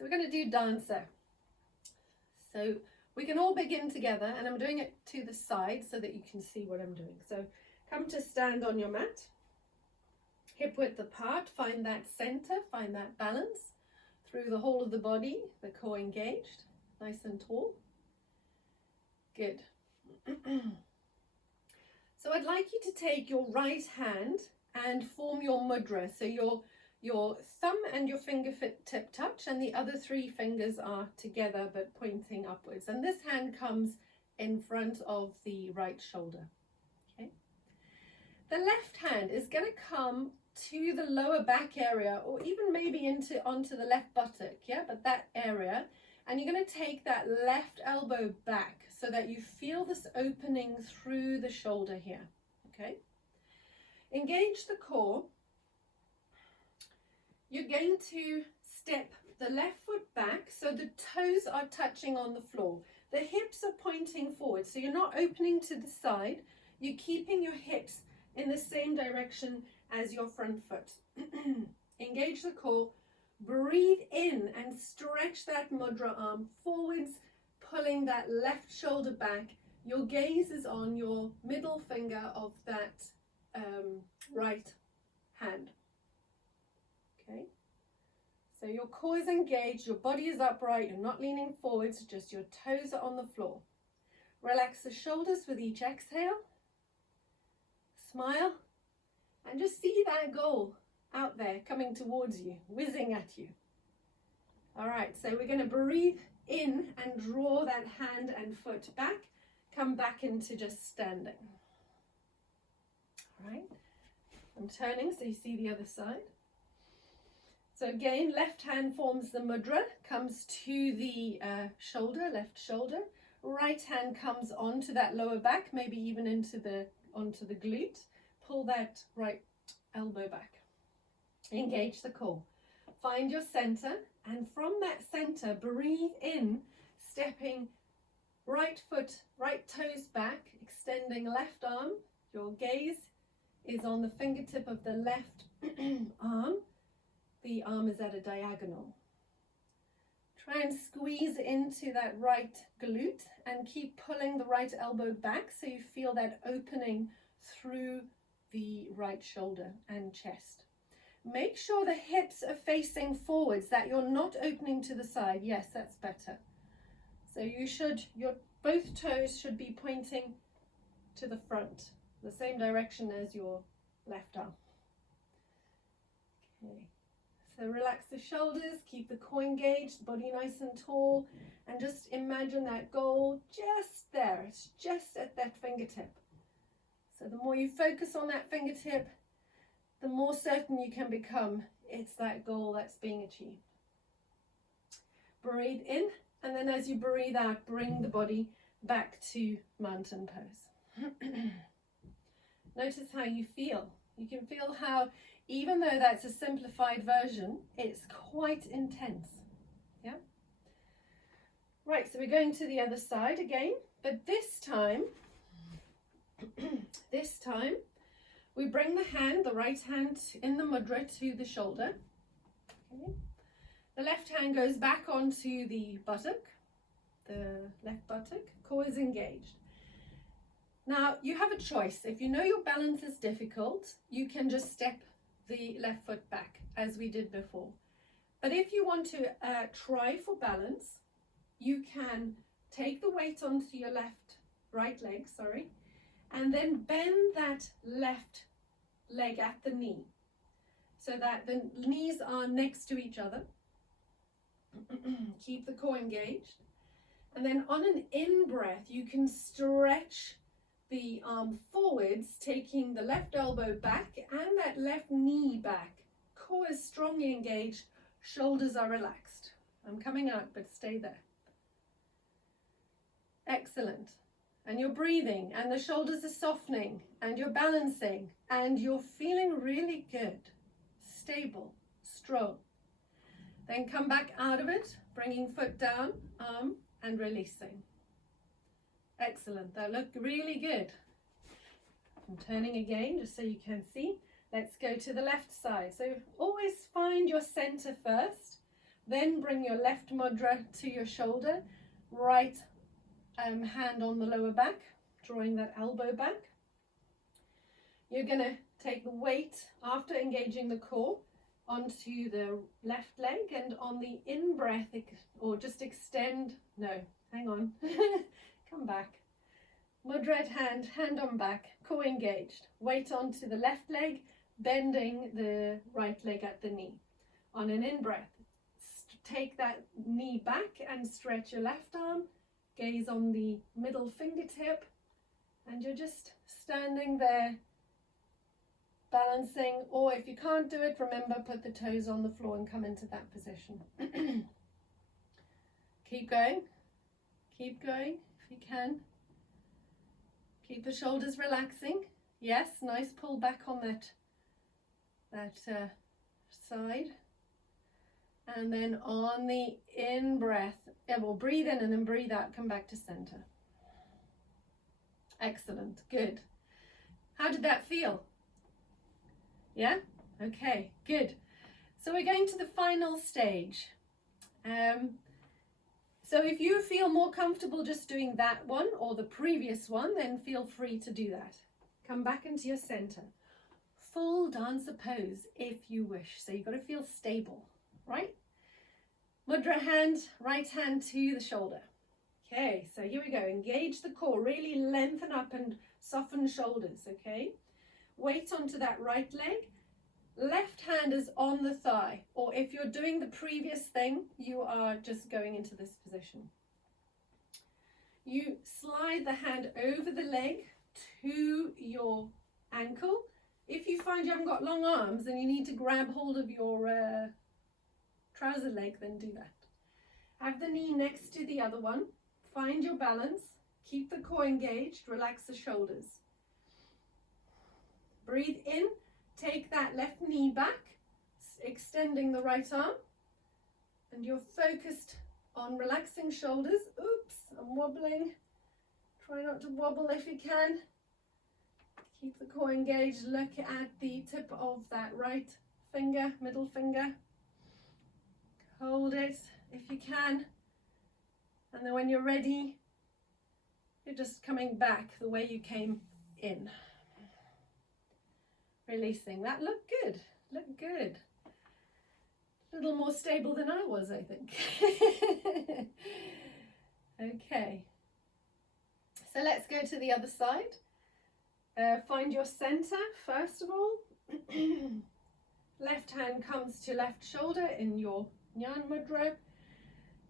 So we're going to do dancer. So we can all begin together, and I'm doing it to the side so that you can see what I'm doing. So come to stand on your mat, hip width apart, find that center, find that balance through the whole of the body, the core engaged, nice and tall. Good. So I'd like you to take your right hand and form your mudra. So your thumb and your fingertip touch, and the other three fingers are together but pointing upwards. And this hand comes in front of the right shoulder. Okay. The left hand is going to come to the lower back area, or even maybe onto the left buttock, yeah, but that area. And you're going to take that left elbow back so that you feel this opening through the shoulder here, okay? Engage the core. You're going to step the left foot back so the toes are touching on the floor. The hips are pointing forward, so you're not opening to the side. You're keeping your hips in the same direction as your front foot. Engage the core. Breathe in and stretch that mudra arm forwards, pulling that left shoulder back. Your gaze is on your middle finger of that right hand. Okay. So your core is engaged, your body is upright, you're not leaning forwards, just your toes are on the floor. Relax the shoulders with each exhale. Smile and just see that goal out there coming towards you, whizzing at you. All right, so we're going to breathe in and draw that hand and foot back. Come back into just standing. All right, I'm turning so you see the other side. So again, left hand forms the mudra, comes to the shoulder, left shoulder. Right hand comes onto that lower back, maybe even onto the glute. Pull that right elbow back. Engage the core. Find your center, and from that center, breathe in, stepping right foot, right toes back, extending left arm. Your gaze is on the fingertip of the left arm. The arm is at a diagonal. Try and squeeze into that right glute and keep pulling the right elbow back so you feel that opening through the right shoulder and chest. Make sure the hips are facing forwards, that you're not opening to the side. Yes, that's better. So your both toes should be pointing to the front, the same direction as your left arm. Okay. So relax the shoulders, keep the core engaged, body nice and tall, and just imagine that goal just there. It's just at that fingertip. So the more you focus on that fingertip, the more certain you can become it's that goal that's being achieved. Breathe in, and then as you breathe out, bring the body back to mountain pose. Notice how you feel. You can feel how, even though that's a simplified version, it's quite intense. Yeah? Right, so we're going to the other side again, but this time, we bring the hand, the right hand in the mudra to the shoulder. Okay. The left hand goes back onto the buttock, the left buttock, core is engaged. Now you have a choice. If you know your balance is difficult, you can just step the left foot back as we did before. But if you want to try for balance, you can take the weight onto your right leg, and then bend that left leg at the knee so that the knees are next to each other. Keep the core engaged. And then on an in-breath, you can stretch the arm forwards, taking the left elbow back and that left knee back. Core is strongly engaged, shoulders are relaxed. I'm coming out, but stay there. Excellent. And you're breathing, and the shoulders are softening, and you're balancing, and you're feeling really good, stable, strong. Then come back out of it, bringing foot down, arm, and releasing. Excellent, that looked really good. I'm turning again, just so you can see. Let's go to the left side. So always find your center first. Then bring your left mudra to your shoulder, right hand on the lower back, drawing that elbow back. You're going to take the weight after engaging the core onto the left leg, and on the in-breath, or just extend, no, hang on, come back. Mudra at hand, hand on back, core engaged. Weight onto the left leg, bending the right leg at the knee. On an in-breath, take that knee back and stretch your left arm, gaze on the middle fingertip, and you're just standing there balancing, or if you can't do it, remember, put the toes on the floor and come into that position. Keep going if you can. Keep the shoulders relaxing. Yes, nice pull back on that side. And then on the in-breath, we'll breathe in and then breathe out, come back to center. Excellent, good. How did that feel? Yeah? Okay, good. So we're going to the final stage. So if you feel more comfortable just doing that one or the previous one, then feel free to do that. Come back into your center. Full dancer pose if you wish. So you've got to feel stable, right? Mudra hand, right hand to the shoulder. Okay, so here we go. Engage the core, really lengthen up and soften shoulders, okay? Weight onto that right leg. Left hand is on the thigh, or if you're doing the previous thing, you are just going into this position. You slide the hand over the leg to your ankle. If you find you haven't got long arms and you need to grab hold of your trouser leg, then do that. Have the knee next to the other one. Find your balance. Keep the core engaged. Relax the shoulders. Breathe in. Take that left knee back, extending the right arm. And you're focused on relaxing shoulders. Oops, I'm wobbling. Try not to wobble if you can. Keep the core engaged. Look at the tip of that right finger, middle finger. Hold it if you can. And then when you're ready, you're just coming back the way you came in. Releasing. That looked good. Looked good. A little more stable than I was, I think. Okay. So let's go to the other side. Find your center, first of all. Left hand comes to left shoulder in your Jnana Mudra.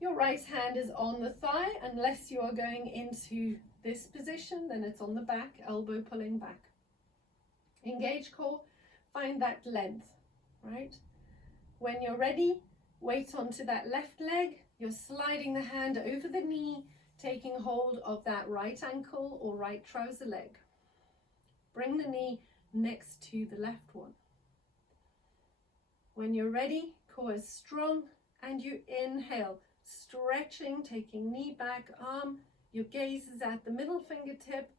Your right hand is on the thigh. Unless you are going into this position, then it's on the back, elbow pulling back. Engage core, find that length, right? When you're ready, weight onto that left leg. You're sliding the hand over the knee, taking hold of that right ankle or right trouser leg. Bring the knee next to the left one. When you're ready, core is strong, and you inhale, stretching, taking knee back, arm, your gaze is at the middle fingertip.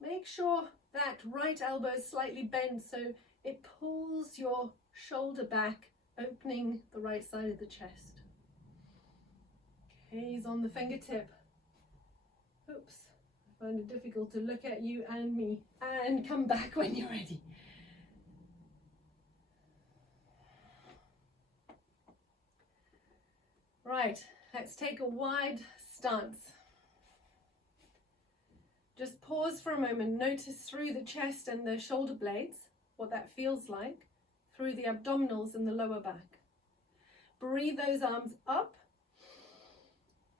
Make sure that right elbow is slightly bent so it pulls your shoulder back, opening the right side of the chest. Gaze on the fingertip. Oops, I find it difficult to look at you and me. And come back when you're ready. Right, let's take a wide stance. Just pause for a moment, notice through the chest and the shoulder blades, what that feels like, through the abdominals and the lower back. Breathe those arms up,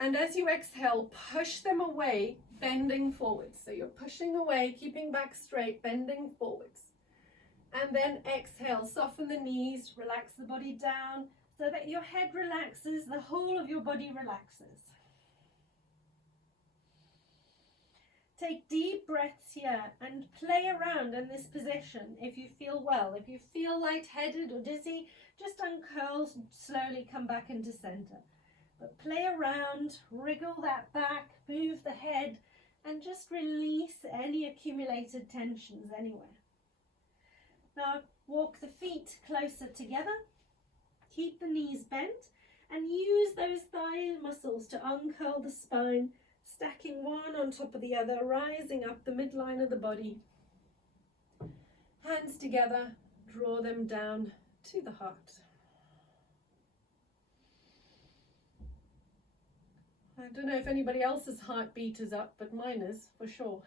and as you exhale, push them away, bending forwards. So you're pushing away, keeping back straight, bending forwards. And then exhale, soften the knees, relax the body down, so that your head relaxes, the whole of your body relaxes. Take deep breaths here and play around in this position if you feel well. If you feel lightheaded or dizzy, just uncurl, slowly come back into center. But play around, wriggle that back, move the head, and just release any accumulated tensions anywhere. Now walk the feet closer together. Keep the knees bent and use those thigh muscles to uncurl the spine, stacking one on top of the other, rising up the midline of the body. Hands together, draw them down to the heart. I don't know if anybody else's heartbeat is up, but mine is for sure.